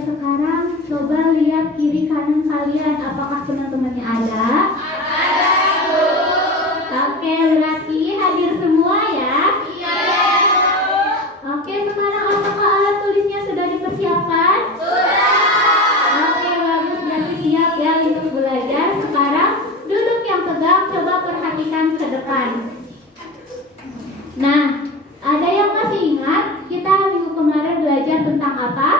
sekarang coba lihat kiri kanan kalian. Apakah teman-temannya ada? Ada. Oke, berarti hadir semua ya? Iya. Oke, sekarang apakah alat tulisnya sudah dipersiapkan? Sudah. Oke, bagus, berarti siap ya untuk belajar. Sekarang duduk yang tegak, coba perhatikan ke depan. Nah, ada yang masih ingat kita minggu kemarin belajar tentang apa?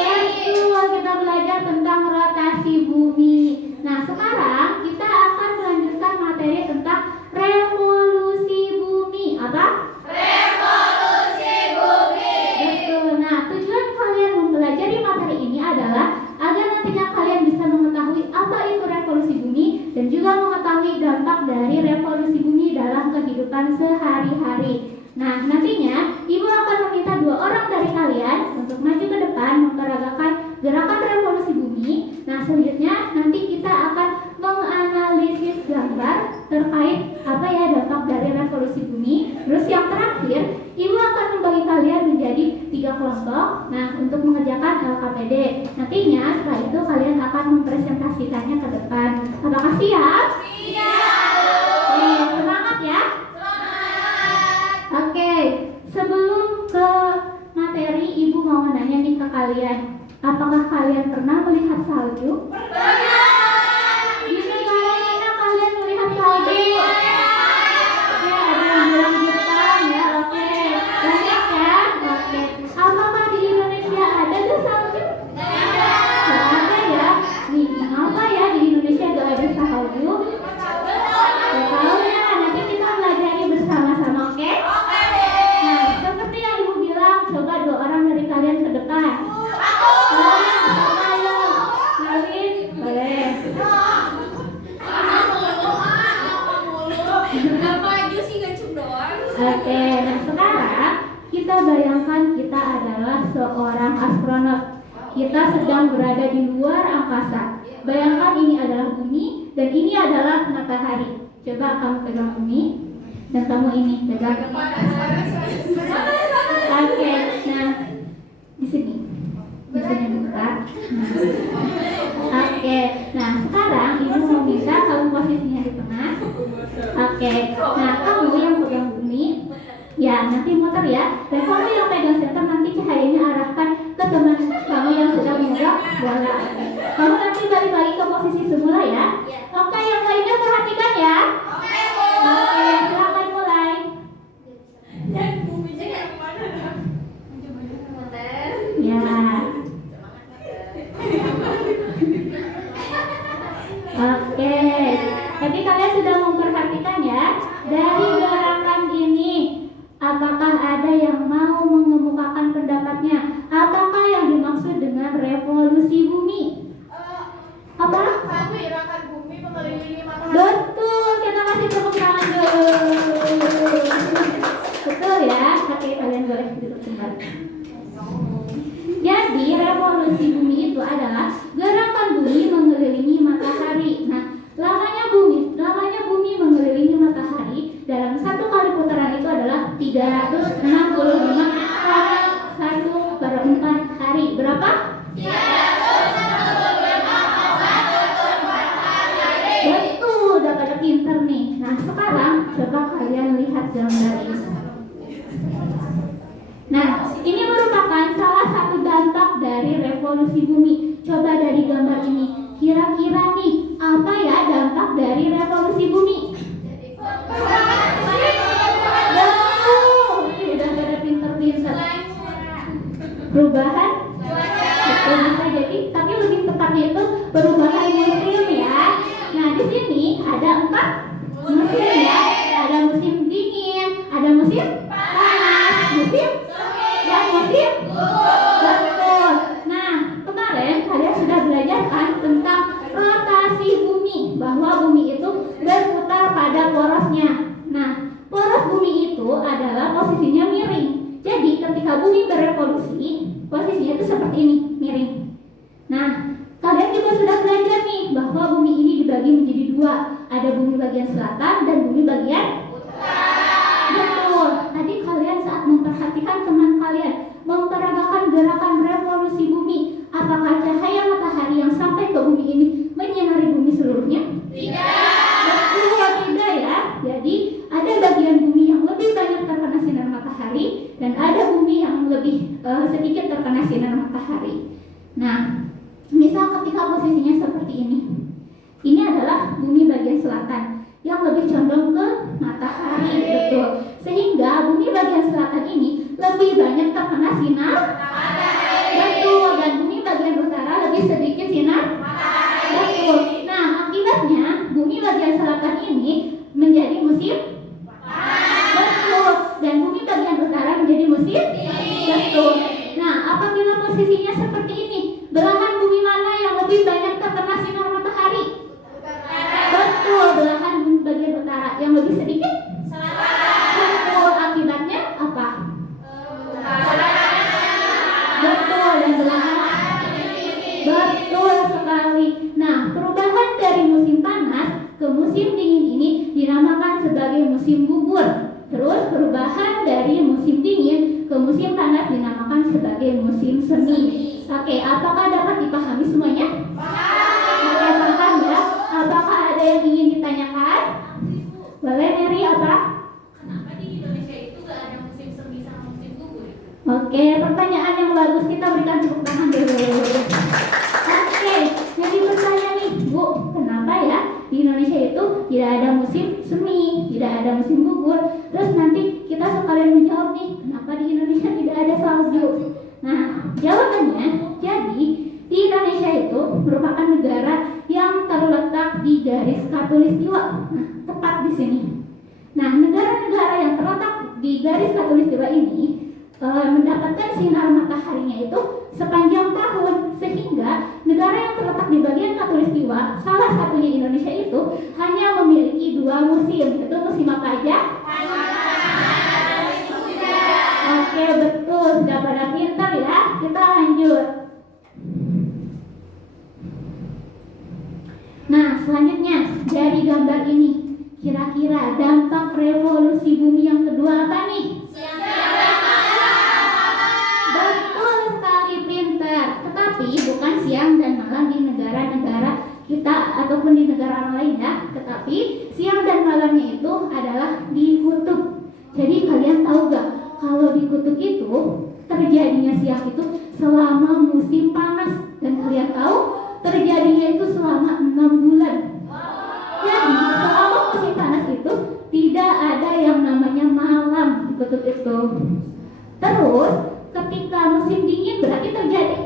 Betul, kita belajar tentang rotasi bumi. Nah, sekarang kita akan melanjutkan materi tentang revolusi bumi. Apa? Revolusi bumi. Betul. Nah, tujuan kalian mempelajari materi ini adalah agar nantinya kalian bisa mengetahui apa itu revolusi bumi dan juga mengetahui dampak dari revolusi bumi dalam kehidupan sehari-hari. Nah, nantinya Ibu akan meminta 2 orang dari kalian untuk maju ke depan memperagakan gerakan revolusi bumi. Nah, selanjutnya nanti kita akan menganalisis gambar terkait apa ya dampak dari revolusi bumi. Terus yang terakhir, Ibu akan membagi kalian menjadi 3 kelompok. Nah, untuk mengerjakan LKPD. Nantinya setelah itu kalian akan mempresentasikannya ke depan. Apakah siap? Siap. Oke, semangat ya. Oke, sebelum ke materi, Ibu mau nanya nih ke kalian. Apakah kalian pernah melihat salju? Di negara mana kalian melihat salju? Oke, ada yang bilang Jepang ya, oke. Banyak ya? Oke. Apakah di Indonesia ada tuh salju? Gak ada ya? Nih, kenapa ya di Indonesia gak ada salju? Gak tahu ya, nanti kita pelajari bersama-sama, oke? Nah, seperti yang Ibu bilang, coba 2 orang dari kalian ke depan. Ayo, Alin, boleh. Oke, nah sekarang kita bayangkan kita adalah seorang astronot. Kita sedang berada di luar angkasa. Bayangkan ini adalah bumi dan ini adalah matahari. Coba kamu pegang bumi dan kamu ini pegang. Oke, nah di sini buka. Oke, nah sekarang Ibu mau minta kamu posisinya di tengah. Oke, nah kamu yang pegang bumi, ya nanti muter ya. Dan kamu yang pegang center nanti cahayanya arahkan ke teman kamu yang sedang memegang bola. Kamu nanti balik lagi ke posisi semula ya. Oke, yang lainnya perhatikan ya. Oke, silakan mulai. Ya. Oke, jadi kalian sudah memperhatikan ya. Dari gerakan ini, apakah ada yang mau mengemukakan pendapatnya? Apakah yang dimaksud dengan revolusi bumi? Apa? Gerakan bumi mengelilingi matahari. Betul, kita kasih tepuk tangan dulu. Betul ya. Oke, kalian boleh duduk kembali. Jadi revolusi bumi itu adalah gerakan bumi mengelilingi matahari. Nah, lamanya bumi mengelilingi matahari dalam 1 kali putaran itu adalah 365 kali 1/4 hari. Berapa? 365 Betul, udah pada pinter nih. Nah, sekarang coba kalian lihat gambar ini. Nah, ini merupakan salah satu dampak dari revolusi bumi. Coba dari gambar ini, kira-kira nih, apa ya dampak dari revolusi bumi? Betul, udah pada pinter-pinter. Perubahan? Betul, bisa jadi, tapi lebih tepatnya itu perubahan musim ya. Nah, di sini ada 4 musim ya. Ada musim dingin, ada musim panas, musim dan musim betul. Nah, kemarin kalian sudah belajar kan tentang rotasi bumi, bahwa bumi itu berputar pada porosnya. Nah, poros bumi itu adalah posisinya miring. Jadi ketika bumi berevolusi, posisinya itu seperti ini, miring. Nah, kalian juga sudah belajar nih bahwa bumi ini dibagi menjadi 2. Ada bumi bagian selatan dan bumi bagian utara. Betul. Tadi kalian saat memperhatikan teman kalian memperagakan gerakan revolusi bumi? Apakah cahaya matahari yang sampai ke bumi ini menyinari bumi seluruhnya? Betul, tidak ya. Jadi ada bagian bumi yang lebih banyak terkena sinar matahari dan ada bumi yang lebih sedikit terkena sinar matahari. Nah, misal ketika posisinya seperti ini. Ini adalah bumi bagian selatan yang lebih condong ke matahari, betul. Sehingga bumi bagian selatan ini lebih banyak terkena sinar matahari. Betul, dan bumi bagian utara lebih sedikit sinar matahari. Betul. Nah, akibatnya bumi bagian selatan ini menjadi musim panas. Betul. Dan bumi bagian utara menjadi musim dingin. Betul. Nah, apabila posisinya seperti ini, belahan bumi mana yang lebih banyak terkena sinar matahari? Betul, belahan bumi bagian utara. Yang lebih sedikit? Betul, akibatnya apa? Betul, dan belahan. Betul sekali. Nah, perubahan dari musim panas ke musim dingin ini dinamakan sebagai musim gugur. Terus perubahan dari musim dingin ke musim panas dinamakan sebagai musim semi. Oke, apakah dapat dipahami semuanya? Oke, paham ya? Apakah ada yang ingin ditanyakan? Boleh, Mary, apa? Kenapa di Indonesia itu gak ada musim semi sama musim gugur? Oke, pertanyaan yang bagus, kita berikan tepuk tangan dulu. Oke, jadi bertanya nih, Bu, kenapa ya di Indonesia itu tidak ada musim semi, tidak ada musim gugur? Terus nanti kita sekalian menjawab nih, kenapa di Indonesia tidak ada salju? Nah, jawabannya, jadi di Indonesia itu merupakan negara yang terletak di garis khatulistiwa. Nah, tepat di sini. Nah, negara-negara yang terletak di garis khatulistiwa ini mendapatkan sinar mataharinya itu sepanjang tahun, sehingga negara yang terletak di bagian khatulistiwa, salah satunya Indonesia itu hanya memiliki 2 musim, yaitu musim apa aja? Oke, betul, sudah pada pintar ya. Kita lanjut. Nah, selanjutnya dari gambar ini, kira-kira dampak revolusi bumi yang kedua apa nih? Betul sekali, pintar. Tetapi bukan siang dan malam di negara-negara kita ataupun di negara orang lain ya. Tetapi siang dan malamnya itu adalah di kutub. Jadi kalian tahu gak kalau di kutub itu terjadinya siang itu selama musim panas, dan kalian tahu terjadinya itu selama 6 bulan. Jadi selama musim panas itu tidak ada yang namanya malam di kutub itu. Terus ketika musim dingin berarti terjadi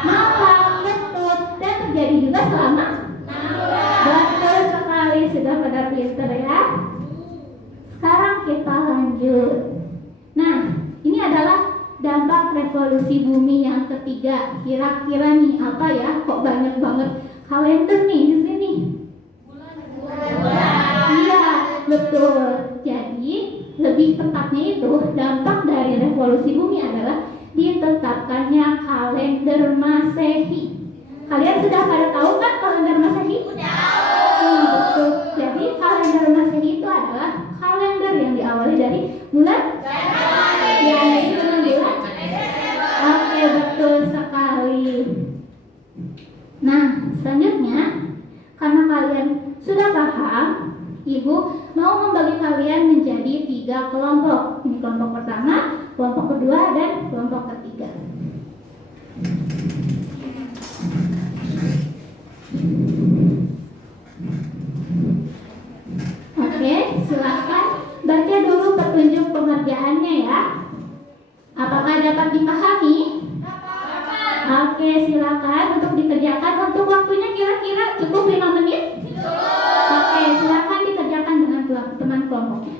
malam, betul, dan terjadi juga selama 6 bulan. Betul sekali, sudah pada pinter ya. Sekarang kita lanjut. Nah, ini adalah dampak revolusi bumi yang ketiga. Kira-kira nih apa ya? Kok banyak banget kalender nih di sini? Iya, betul. Jadi lebih tepatnya itu dampak dari revolusi bumi adalah ditetapkannya kalender Masehi. Kalian sudah pada tahu kan kalender Masehi? Betul. Jadi kalender Masehi itu adalah kalender yang diawali dari bulan Januari. Oke, betul sekali. Nah, selanjutnya karena kalian sudah paham, Ibu mau membagi kalian menjadi 3 kelompok. Ini kelompok pertama, kelompok kedua, dan kelompok ketiga. Oke, silakan baca dulu petunjuk pengerjaannya ya. Apakah dapat dipahami? Oke, silakan untuk dikerjakan. Untuk waktunya kira-kira cukup 5 menit? Oke, silakan dikerjakan dengan teman kelompoknya.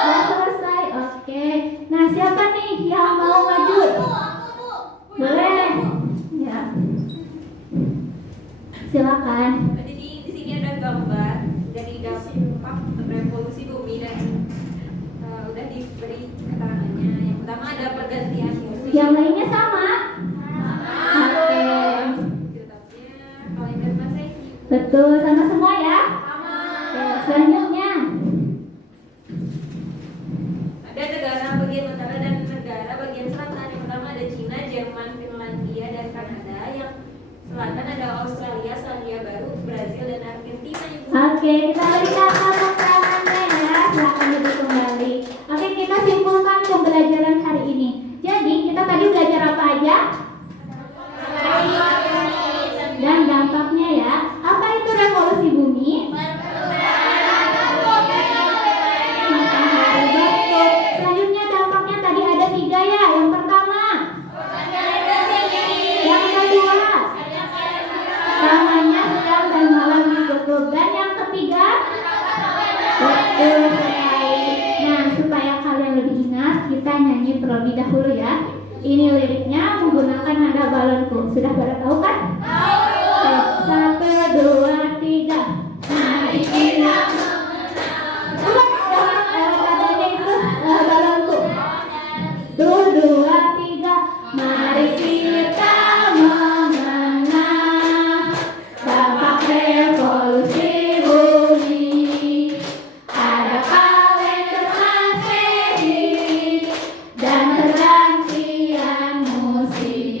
Sudah selesai. Oke. Nah, siapa nih yang mau maju? Boleh. Ya. Silakan. Jadi di sini ada gambar dari dampak revolusi bumi dan udah diberi keterangannya. Yang pertama ada pergantian musim. Yang lainnya sama? Oke. Ditetapnya kalender Masehi. Betul, sama semua ya? Oke, selanjutnya. Ada negara bagian utara dan negara bagian Kan ada Australia, Selandia Baru, Brazil, dan Argentina. Ibu. Oke, kita berikan tepuk tangannya ya. Silakan duduk kembali. Oke, kita simpulkan pembelajaran hari ini. Jadi, kita tadi belajar apa aja? Dan dampaknya ya. Apa itu revolusi bumi? Matahari, betul. Selanjutnya dampaknya tadi ada 3 ya. Yang pertama, yang kedua, namanya siang dan malam ditutup. Dan yang ketiga, betul sekali. Nah, supaya kalian lebih ingat, kita nyanyi terlebih dahulu ya. Ini liriknya menggunakan nada balonku. Sudah pada tahu kan? Tahu. 1, 2, 3. Mari kita ulang. Nadanya itu balonku. 1, 2, 3. Mari kita mengenang dampak revolusi bumi. Ada kalender Masehi dan pergantian musim.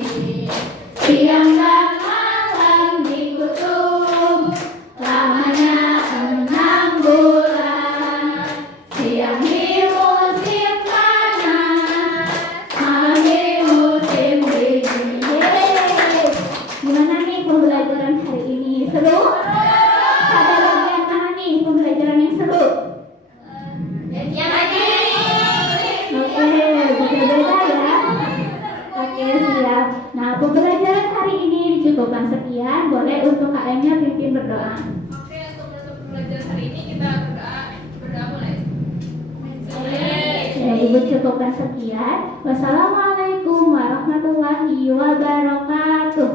Siang dan malam dikutuk, lamanya 6 bulan. Siang di musim panas, malam di musim dingin. Yeay. Gimana nih pembelajaran hari ini? Seru? Ada bagian mana nih pembelajaran yang seru? Oke, beda-beda ya. Oke, siap. Nah, pembelajaran hari ini dicukupkan sekian. Boleh untuk KM-nya pimpin berdoa. Oke, untuk menutup pembelajaran hari ini kita berdoa mulai. Ya, Ibu cukupkan sekian. Wassalamualaikum warahmatullahi wabarakatuh.